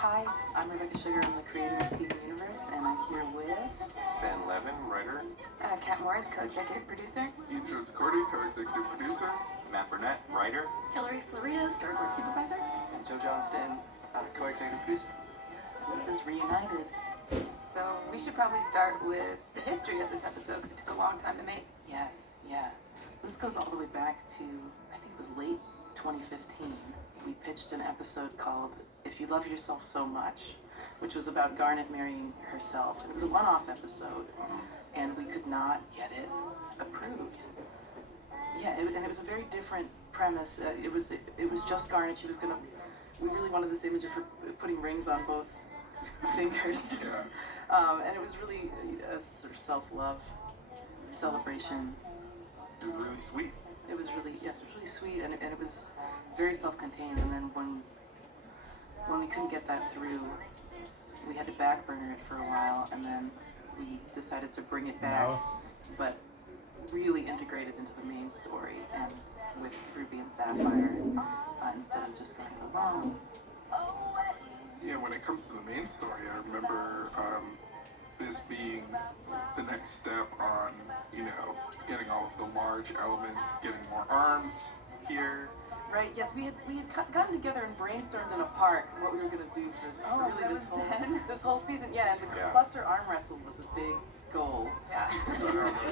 Hi, I'm Rebecca Sugar. I'm the creator of Steven Universe, and I'm here with Levin, writer. Kat Morris, co-executive producer. Jones-Quartey, co-executive producer. Burnett, writer. Hilary, Florido, storyboard supervisor. And Johnston, co-executive producer. this is Reunited. So we should probably start with the history of this episode because it took a long time to make. Yes, yeah. This goes all the way back to, I think it was late 2015. We pitched an episode called If You Love Yourself So Much, which was about Garnet marrying herself. It was a one-off episode, and we could not get it approved. Yeah, and it was a very different premise. It was just Garnet. She was gonna. We really wanted this image of her putting rings on both fingers, and it was really a sort of self-love celebration. It was really sweet. It was really, yes, it was really sweet, and it was very self-contained. And then when we couldn't get that through, we had to back burner it for a while, and then we decided to bring it back, but really integrate it into the main story, and with Ruby and Sapphire, instead of just going alone. Yeah, when it comes to the main story, I remember this being the next step on, getting all of the large elements, getting more arms here. Right, yes, we had gotten together and brainstormed in a park what we were going to do for really this whole season. Yeah, and the cluster arm wrestle was a big goal. Yeah.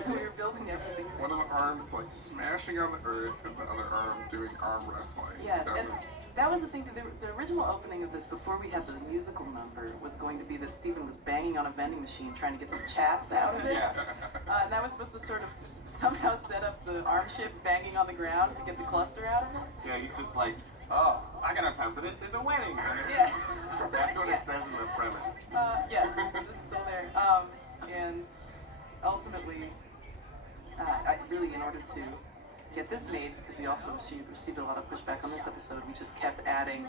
We were building everything. One of the arms smashing on the earth, and the other arm doing arm wrestling. Yes, that was the thing. The original opening of this, before we had the musical number, was going to be that Steven was banging on a vending machine trying to get some chaps out of it. And that was supposed to sort of somehow set up the arm ship banging on the ground to get the cluster out of it. Yeah, he's just like, oh, I got no time for this. There's a wedding. Yeah. That's what it says in the premise. Yes, it's still there. And ultimately, I really, in order to get this made, because we also received a lot of pushback on this episode, we just kept adding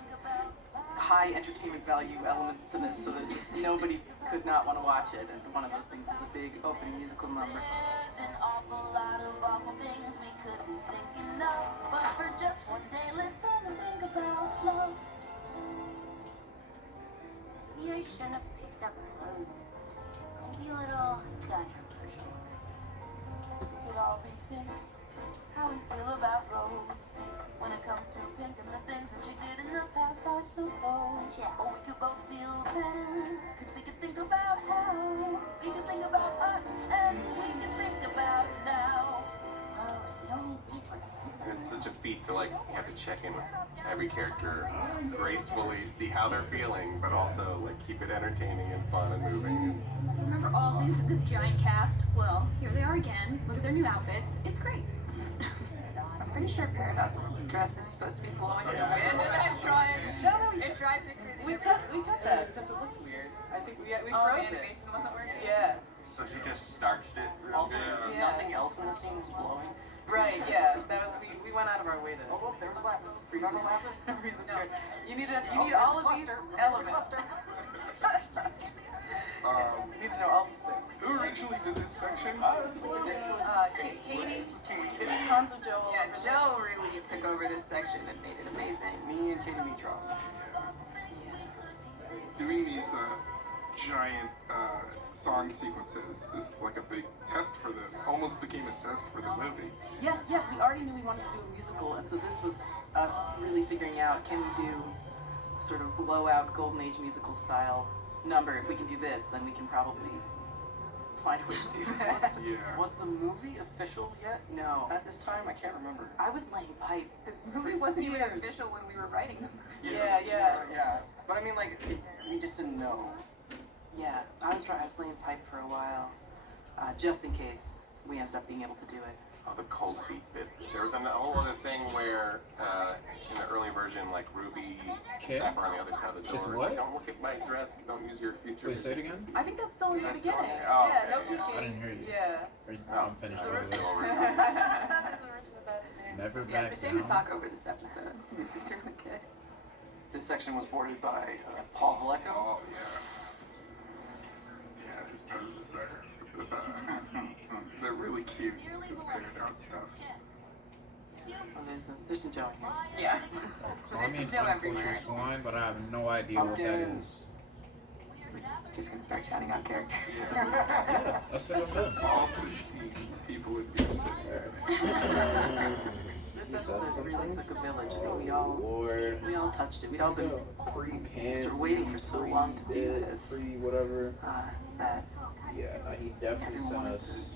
high entertainment value elements to this so that just nobody could not want to watch it. And one of those things was a big opening musical number. An awful lot of awful things we could be thinking of, but for just one day, let's only think about love. Maybe I shouldn't have picked up clothes. Maybe a little controversial. We could all rethink how we feel about Rose when it comes to Pink and the things that she did in the past, I suppose. Yeah. Or we could both feel better, cause we could think about how we could think about us, and we could think about now. Oh, if you only these were And it's such a feat to have to check in with every character gracefully, see how they're feeling, but also keep it entertaining and fun and moving. Remember all this giant cast? Well, here they are again. Look at their new outfits. It's great. I'm pretty sure Paradox dress is supposed to be blowing in the wind. I'm trying. It drives me crazy. We cut that because it looked weird. I think we froze the it. animation wasn't working. Yeah. So she just starched it real Also, good. nothing else in the scene was blowing. Right, yeah. That was we went out of our way to Oh, look, there was Lapis. freeze Remember the Lapis? freeze the skirt. You need there's all the of these cluster. elements. Cluster. You need to know all of them. Who originally did this section? Katie. There's tons of Joe. Yeah, Joe really took over this section and made it amazing. Me and Katie Mitrov. Doing these giant song sequences, this is like a big test for them. Almost became a test for the movie. Yes, we already knew we wanted to do a musical, and so this was us really figuring out, can we do sort of blowout Golden Age musical style number? If we can do this, then we can probably find a way to do that. Yeah. Was the movie official yet? No. At this time, I can't remember. I was laying pipe. The movie wasn't even official when we were writing the movie. Yeah. But I mean, we just didn't know. Yeah, I was laying pipe for a while, just in case we ended up being able to do it. Oh, the cold feet bit. There was a whole other thing where, in the early version, Ruby, Sapphire on the other side of the door. It's what? Don't look at my dress. Don't use your future. Wait, say it again? I think that's still in the That's still in beginning. there? Oh, yeah, okay, no yeah. peeking. I didn't hear you. Yeah. I'm finished So over it's there. still over. Never Yeah, back it's a shame to down. talk over this episode. This is really good. This section was boarded by Paul Valecco. Oh, yeah. Yeah, his poses are they're really cute. The painted out stuff. Oh, there's some Joe here. Yeah. Call me mean snow everywhere. uncultured swine, but I have no idea what that is. Just gonna start shouting out characters. Yeah, that's what I'm doing. All 15 people would be sitting there. This You said episode really something? took a village. I think Lord. we all touched it. We'd all been Pre-pants. sort of waiting for so long to do this. Pre-whatever. That Yeah, he definitely sent everyone us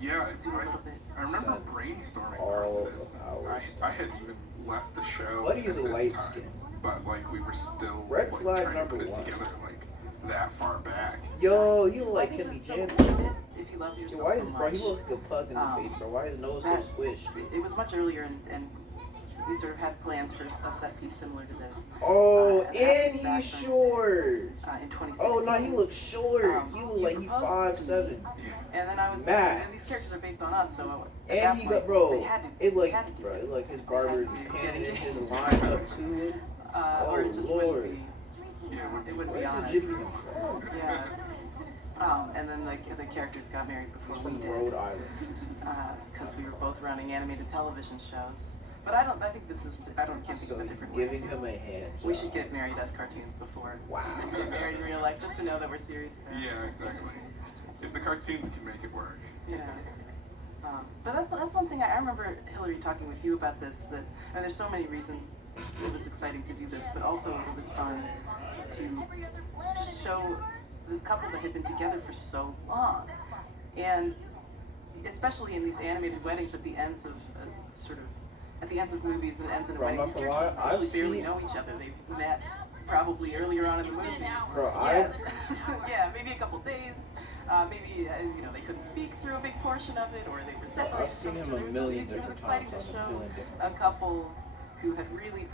Yeah, do a little bit. I remember Sent brainstorming all parts of of this. ours. I had even left the show. Buddy is at a this light time, skin. But like we were still Red like, flag trying number to put one. it together like that far back. Yo, you I like think Kenny that's so Jansen. worth it if you love Yo, yourself why so is, much. bro, he look like a pug in the face, bro. Why is his nose so that- squished? It was much earlier, and we sort of had plans for a set piece similar to this Oh, and and back he's then. short. in 2016. Oh, no, he looks short. He look like he proposed to me. 5'7". And then I was Max. and these characters are based on us, so at And that he point, got, bro, they had to, it they like, had to do bro, it. it like his barber is They had to panning get his it. line up to it. Or it Oh, just Lord. wouldn't be. Yeah, It wouldn't Where's be the honest. Jimmy from? Yeah. And then the characters got married He's before we from did, Rhode Island. because we were both running animated television shows. But I think this is. Can't think So of a different way. giving him a hand We job. should get married as cartoons before. Wow. We get married in real life just to know that we're serious about it. Yeah, exactly. If the cartoons can make it work. Yeah. But that's one thing I remember Hilary talking with you about this. And there's so many reasons it was exciting to do this, but also it was fun to just show this couple that had been together for so long, and especially in these animated weddings at the ends of at the ends of movies and ends in a Bro, I'm wedding. not These gonna characters lie, I've actually barely seen- know each other. They've met probably earlier on in the movie. Bro, Yes. Yeah, maybe a couple days. Maybe they couldn't speak through a big portion of it, or they were separated. I've seen from him a each other. million It was different exciting times to on a show million different a couple who had really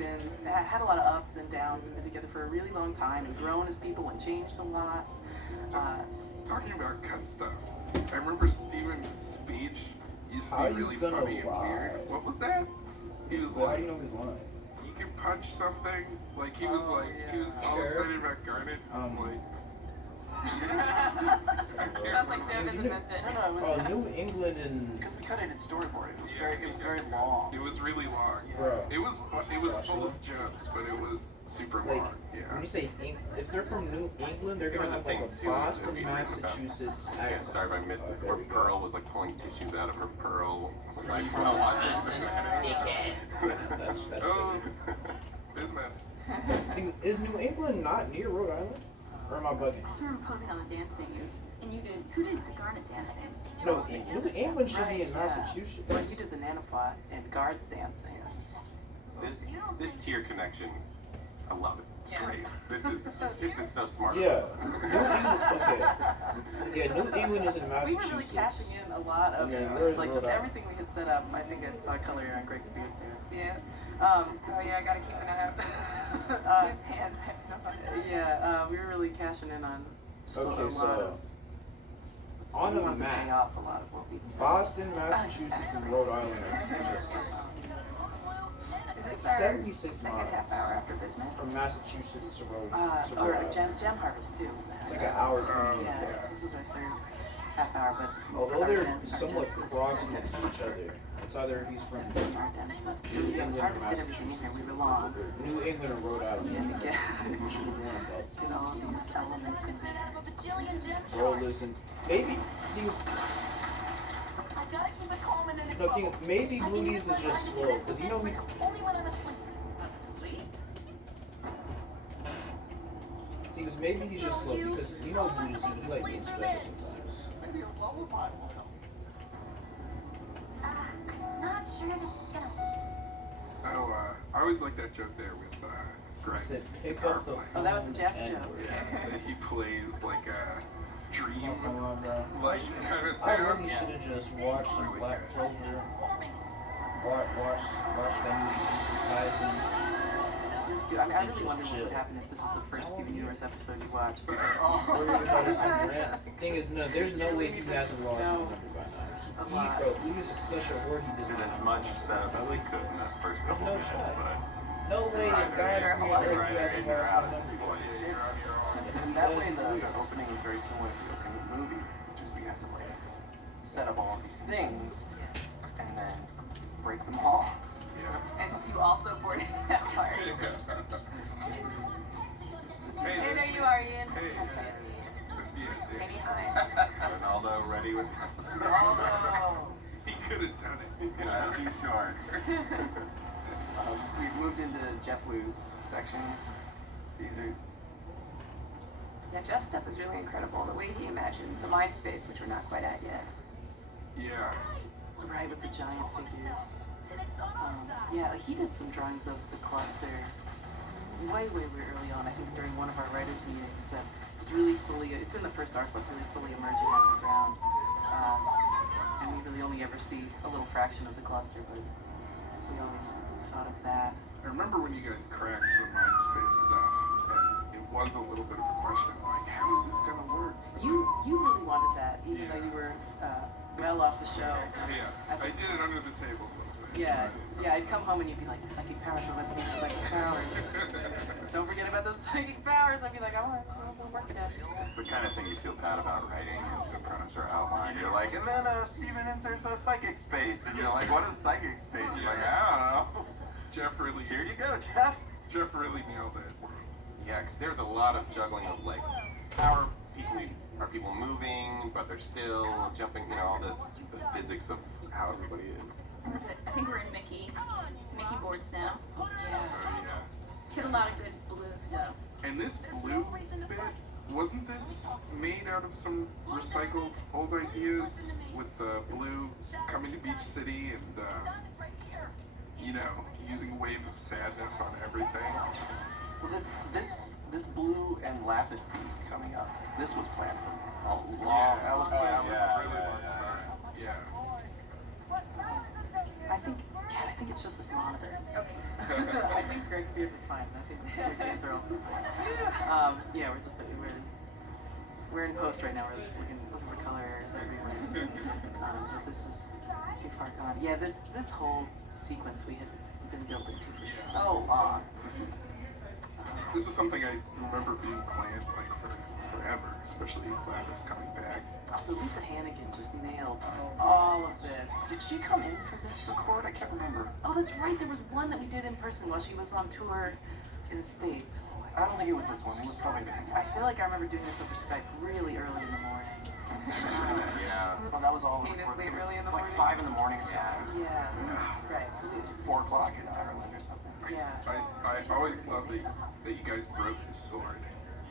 had a lot of ups and downs and been together for a really long time and grown as people and changed a lot. Talking about cut stuff, I remember Steven's speech used to How be you really gonna funny and lie? weird. What was that? He was Well, how like, do you know he's lying? you can punch something. Like he was Oh, he was all Sure. excited about Garnet. Like, Sounds like Joe doesn't miss it. No, it was Oh, New England and because we cut it in storyboard. It was Yeah, very long. it was really long. bro. It was full of jokes, but it was super Like, long. Yeah. when you say if they're from New England, they're There gonna was a have like thing a too Boston, that we read about. Massachusetts Yeah, accent. sorry if I missed it. There Where we go. Pearl was like pulling tissues out of her pearl. Like while watching. That's Oh, funny. Bismuth. Is New England not near Rhode Island? Or am I bugging? I remember posing on the dancing, and you did. Who did the Garnet dancing? No, New England should be in Right, yeah. Massachusetts. Well, you did the nanopod and guards dancing. This tier connection, I love it. It's Yeah. great. This is so smart. Yeah. New England, okay. Yeah, New England is in We Massachusetts. were really cashing in a lot of And then where's like Rhode just Island? everything we had set up. I think I saw color on Greg's beard there. Yeah. Oh yeah, I gotta keep an eye out. His hands acting up on it. Yeah, we were really cashing in on just a Okay, lot so of. on we a wanted to pay map, off a lot of what we'd said. Boston, Massachusetts, and Rhode Island are just Is this it's our 76 second miles half hour after Bismuth? from Massachusetts to Rhode Or Island. Gem Harvest too. It's like an hour. Yeah, this was our third half hour, but Although our they're dance- our somewhat dances- proximate to each other, it's either he's from our dances. It was hard to fit everything in here. We were long. New England or Rhode Island. We had to get, You should have won both. get all of these elements in there. Bro, listen, maybe things. No, maybe Bluties is just slow, cause you know we. Things maybe he's just slow because you know Bluties he like gets special sometimes. Not sure this is gonna. Oh, I always like that joke there with Greg. Said pick guitar up the playing. Oh, that was a Jeff phone joke. and- Yeah, that he plays like a dream, Oh, come on, bro. like kind of I sound. really should have just watched some Black Clover. Watch that movie Jujutsu Kaisen. This dude, I really wonder what would happen if this is the first Steven Universe episode you watch. Or even about some rant. Thing is, no, there's no way he hasn't lost my number by now. Bro, Lucas is such a whore he does Did not. as much setup as we could in that first couple No minutes, shot. but No way in God's green earth he hasn't either lost out my at this number. point. Yeah, you're on your own. And if he That does, way, he's the weird. opening was very similar to the opening of the movie, which is we have to like set up all of these things and then break them all. And you also boarded Sapphire. Hey, there you are, Ian. Hey. Yeah, Any hi. Ronaldo ready with us. he could have done it. Yeah, too short. We've moved into Jeff Lou's section. These are Yeah, Jeff's stuff is really incredible. The way he imagined the mind space, which we're not quite at yet. Yeah. Right, with the giant figures. Yeah, he did some drawings of the cluster way early on, I think during one of our writers' meetings, that is really fully, it's in the first art book, really fully emerging out of the ground. And we really only ever see a little fraction of the cluster, but we always thought of that. I remember when you guys cracked the mind space stuff, and it was a little bit of a question, like, how is this gonna work? You really wanted that, even though you were well off the show. Yeah, I did it under the table a little bit. Yeah, I'd come home and you'd be like, psychic powers, so let's need the psychic powers. Don't forget about those psychic powers. I'd be like, all right, we'll work it out. It's the kind of thing you feel bad about writing, and the pronouns are outlined. You're like, and then Steven enters a psychic space, and you're like, what is psychic space? You're like, I don't know. Jeff really, Here you go, Jeff. Jeff really nailed it. Yeah, 'cause there's a lot of juggling of like, how are people moving, but they're still jumping, you know, all the physics of how everybody is. I think we're in Mickey boards now. Yeah. Did a lot of good blue stuff. And this blue bit, wasn't this made out of some recycled old ideas with blue coming to Beach City and, you know, using a wave of sadness on everything? well, this blue and lapis tea coming up. This was planned for a long. That was planned for a really long time. Yeah. I think it's just this monitor. Okay. I think Greg's beard was fine. I think his hands are also fine. Yeah, we're in post right now. We're just looking for color errors everywhere. But this is too far gone. Yeah, this whole sequence we had been building to for so long. This is something I remember being planned like for forever, especially Lapis coming back. Also, Lisa Hannigan just nailed all of this. Did she come in for this record? I can't remember. Oh, that's right. There was one that we did in person while she was on tour in the States. I don't think it was this one. It was probably a different I feel like I remember doing this over Skype really early in the morning. Yeah. Well, that was all. Famously It was early in the like morning. 5 in the morning or something. Yeah, right. It was 4 o'clock in Ireland or something. Yeah. I always loved that you guys broke his sword.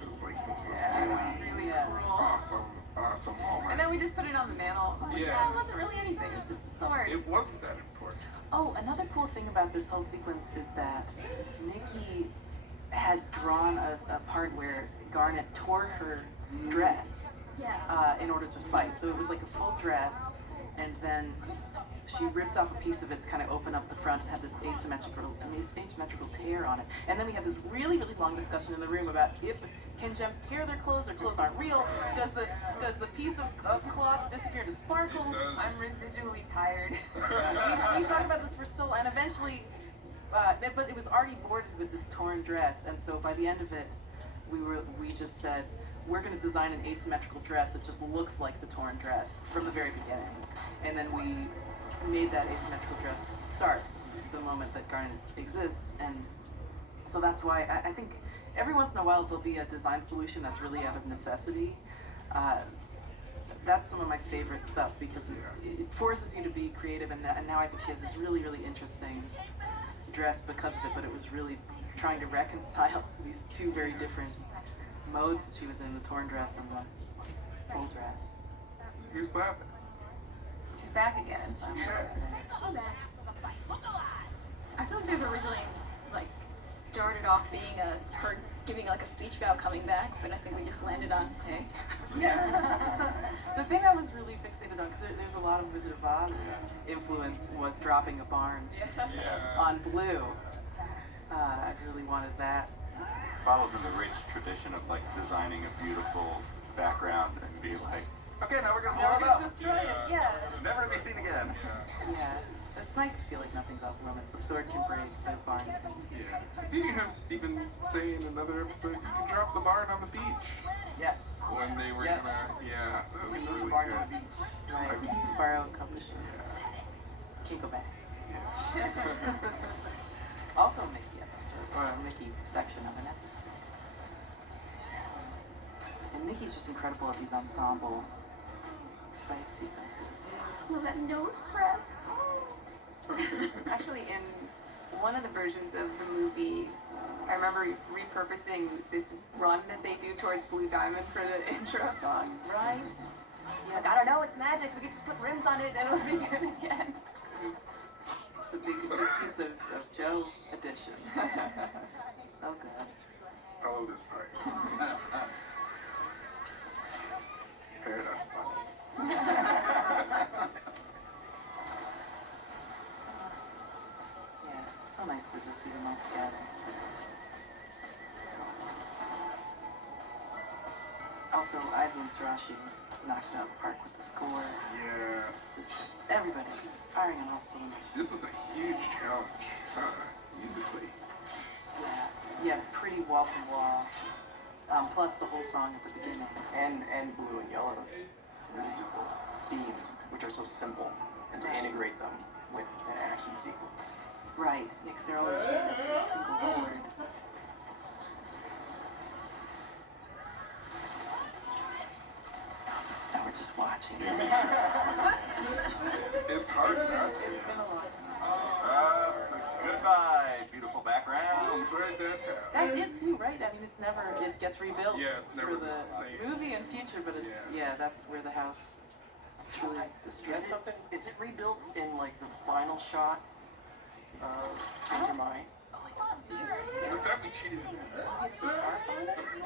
It was like Yeah, it's really Yeah. cool. awesome moment. And then we just put it on the mantle. It was like, Yeah. it wasn't really anything. It was just a sword. It wasn't that important. Oh, another cool thing about this whole sequence is that Nikki had drawn a part where Garnet tore her dress Yeah. in order to fight. So it was like a full dress, and then she ripped off a piece of it to kind of open up the front and had this asymmetrical tear on it. And then we had this really long discussion in the room about can gems tear their clothes? Their clothes aren't real. Does the piece of cloth disappear into sparkles? I'm residually tired. We talked about this for so long, and eventually, but it was already boarded with this torn dress, and so by the end of it, we just said, we're going to design an asymmetrical dress that just looks like the torn dress from the very beginning. And then we made that asymmetrical dress start the moment that Garnet exists, and so that's why I think every once in a while there'll be a design solution that's really out of necessity. That's some of my favorite stuff because it forces you to be creative, and now I think she has this really interesting dress because of it, but it was really trying to reconcile these two very different modes that she was in, the torn dress and the full dress. So here's Lapis. She's back again. So I'm sure. I feel like there's originally started off being her giving a speech about coming back, but I think we just landed on hey. Yeah. The thing I was really fixated on, because there's a lot of Wizard of Oz influence, was dropping a barn on blue. I really wanted that. Follows in the rich tradition of designing a beautiful background and be like, okay, now we're gonna blow it up. Destroy it, yeah. Never to be seen again. Yeah. It's nice to feel like nothing's off limits. The sword can break, the barn can. Yeah. Didn't you have Steven say in another episode, you can drop the barn on the beach? Yes. When they were Yes. yeah, that was We moved really the barn good. to the beach. Right. Borrow a couple of shit. Can't go back. Yeah. Also a Mickey episode, or a Mickey section of an episode. And Mickey's just incredible at these ensemble fight sequences. Well, that nose press. Actually, in one of the versions of the movie, I remember repurposing this run that they do towards Blue Diamond for the intro song. Right? Yeah, Like, I don't know, it's magic. We could just put rims on it and it'll be good again. It's a big piece of Joe edition. So good. I love this part. Pear, that's funny. Yeah, it's so nice to just see them all together. Also, Ivy and Sarashi knocked it out of the park with the score. Yeah. Just everybody firing on all cylinders. This was a huge challenge, musically. Yeah, pretty wall to wall. Plus the whole song at the beginning. And Blue and Yellow's musical themes, which are so simple, and to integrate them with an action sequence. Right, Nick they're always a single chord. Now we're just watching. It's hard not to. It's been a lot. Goodbye, beautiful background. It's right there, Pear. That's it too, right? I mean, it gets rebuilt. Yeah, it's never for the the same. movie and future, but it's that's where the house is truly destroyed. Is it rebuilt in like the final shot of Change Your Mind? With that, we cheated.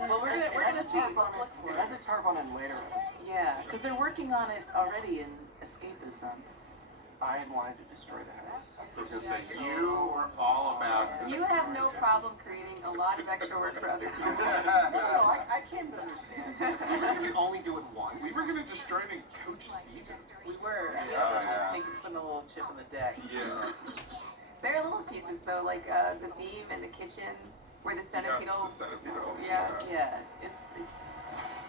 Well, we're gonna see. Let's look for It it. has a tarp on it in later episodes. Yeah, because they're working on it already in Escapism. I had wanted to destroy the house. So I was gonna say, you were all about this. You have no problem creating a lot of extra work for other people. No, I can't understand. You can only do it once. We were gonna destroy it and Coach Steven. We were. Putting a little chip in the deck. Yeah. There are little pieces though, like the beam in the kitchen where the centipedal. Yes, the centipedal. Yeah. Yeah, it's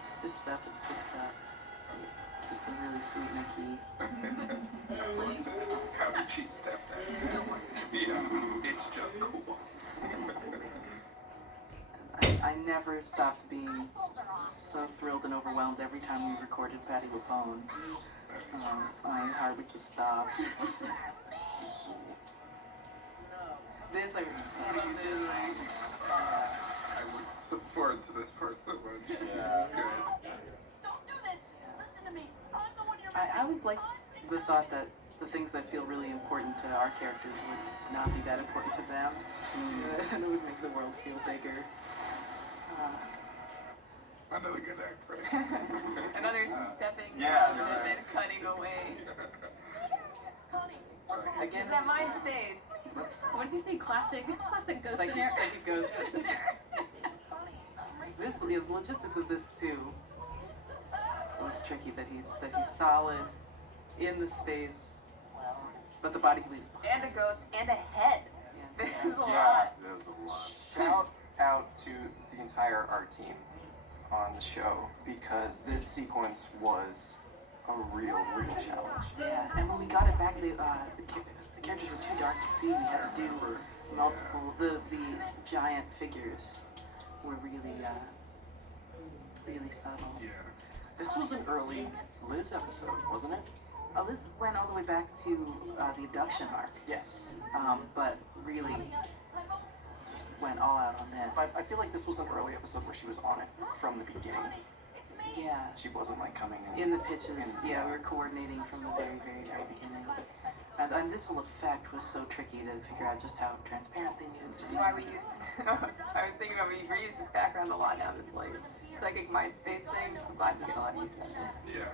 stitched up. It's fixed up. It's a really sweet Mickey. How did she step that? Yeah, it's just cool. I never stopped being so thrilled and overwhelmed every time we recorded Patty LuPone. My heart would just stop. This I I look forward to this part so much. Yeah. It's good. Don't do this. Listen to me. I'm the one you're I always like the thought that the things that feel really important to our characters would not be that important to them, and it would make the world feel bigger. Another good act, right? Another stepping Yeah, down you're and right. then cutting away. Again, Is that mind space? What did you say? Classic ghost scenario. psychic ghost. This, the logistics of this too was tricky. That he's solid in the space, but the body leaves behind. And a ghost and a head. Yeah. There's a lot. Yes, there's a lot. Shout out to the entire art team on the show because this sequence was a real challenge. Yeah, and when we got it back, the characters were too dark to see. We had to do multiple. The giant figures were really subtle. Yeah. This was an early Liz episode, wasn't it? This went all the way back to the abduction arc, Yes. but really just went all out on this. I feel like this was an early episode where she was on it from the beginning. Yeah, She wasn't like coming in. in the pitches, yeah, we were coordinating from the very beginning. And this whole effect was so tricky to figure out just how transparent they needed to Which be. is why we used. I was thinking about we reuse this background a lot now. This like psychic mind space thing. I'm glad we get a lot of use out of it. Yeah.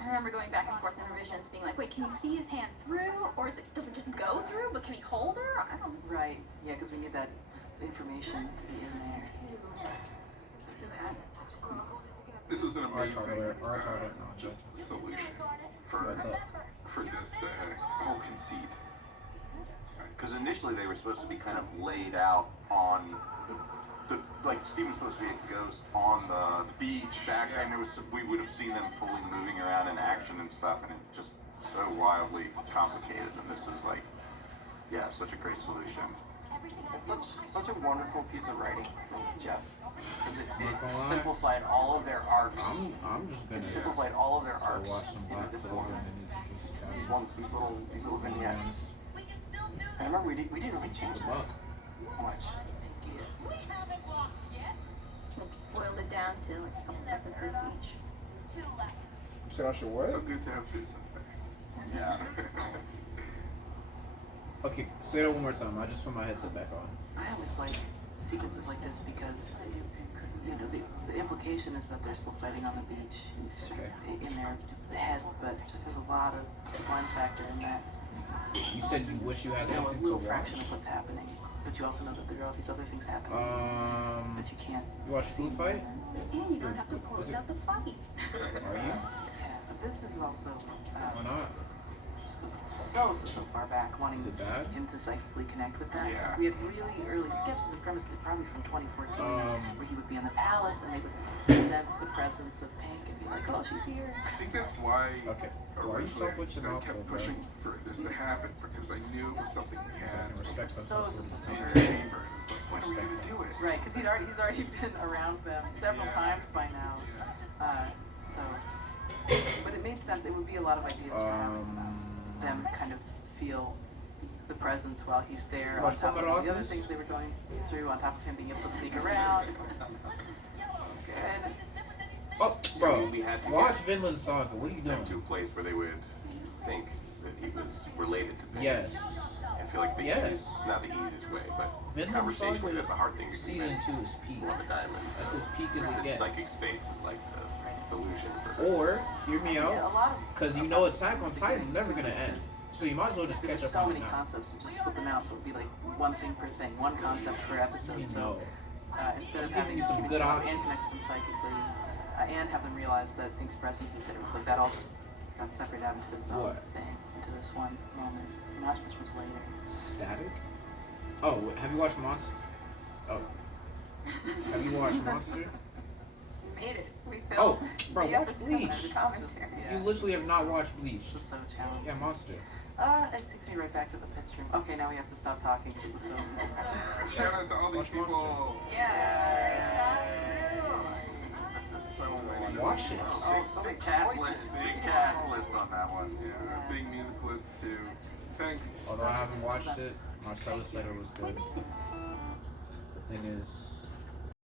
I remember going back and forth in revisions, being like, wait, can you see his hand through, or does it just go through? But can he hold her? I don't know. Right, yeah, because we need that information to be in there. This was an amazing Retarded. just solution What's up? for this whole conceit. Because initially they were supposed to be kind of laid out on the like Steven's supposed to be a ghost on the beach back then. There was we would have seen them fully moving around in action and stuff, and it's just so wildly complicated. And this is like yeah, such a great solution. It's such a wonderful piece of writing from Jeff. Because it Not gonna lie. simplified all of their arcs. I'm just gonna It simplified all of their go arcs watch some Black into this Clover one. and then These little vignettes. I remember we didn't really change this much. Boiled it down to like a couple sentences each. So I should what? So good to have business back. Yeah. Okay, say that one more time. I just put my headset back on. I always like sequences like this because, you know, the implication is that they're still fighting on the beach in their heads, but it just has a lot of sublime factor in that. You said you wish you had You know, a something to little watch. fraction of what's happening, but you also know that there are all these other things happening that you can't. You watch Food Fight? And you don't have to close out the fight. Are you? Yeah, but this is also. Why not? Just goes so far back, wanting Is it bad? him to psychically connect with that. Yeah. We had really early sketches and premises, probably from 2014, where he would be in the palace and they would sense the presence of Pink and be like, oh, she's here. I think that's why Okay. Why are you originally talking with your I mouth kept full, bro? pushing for this to happen because I knew it was something we I had can respect my So hustle. in the early. chamber. And it's like, when are we gonna do it? Right, because he's already been around them several times by now. So, but it made sense. It would be a lot of ideas to have them kind of feel the presence while he's there, on Watch top of Fullmetal all the other Alchemist? things they were going through, on top of him being able to sneak around. Good. Oh, bro. We had to Watch get Vinland Saga. What are you them to doing? a place where they would think that he was related to them. Yes. I feel like the Yes. easiest, not the easiest way, but Vinland conversationally, Saga that's a hard thing to Season convince 2 is peak. one of the diamonds. That's as peak as it The gets. psychic space is like the solution for. Or, hear me Yeah, a out, lot of. because you know Attack on Titan's never gonna end. So you might as well just There catch were up so on it many now. concepts, so just split them out, so it would be like one thing per thing, one concept per episode. You So know. instead of Giving having you some give good each other and options. connect them psychically, and have them realize that Pink's presence is there, it's like that all just got separated out into its own What? thing, into this one moment, much later. Static? Oh, wait, have you watched Monster? Oh. Have you watched Monster? We made it. We Oh, filmed bro, the watch episode Bleach. and the commentary. You literally have not watched Bleach. It's just so challenging. Yeah, Monster. It takes me right back to the picture. Okay, now we have to stop talking because it's over. Shout out to all these Watch people. Yeah. So many. Watch it. Oh, so many Big cast voices. list. Big cast list on that one. Yeah. Big music list too. Thanks. Although I haven't watched it, Marcellus said it was good. The thing is,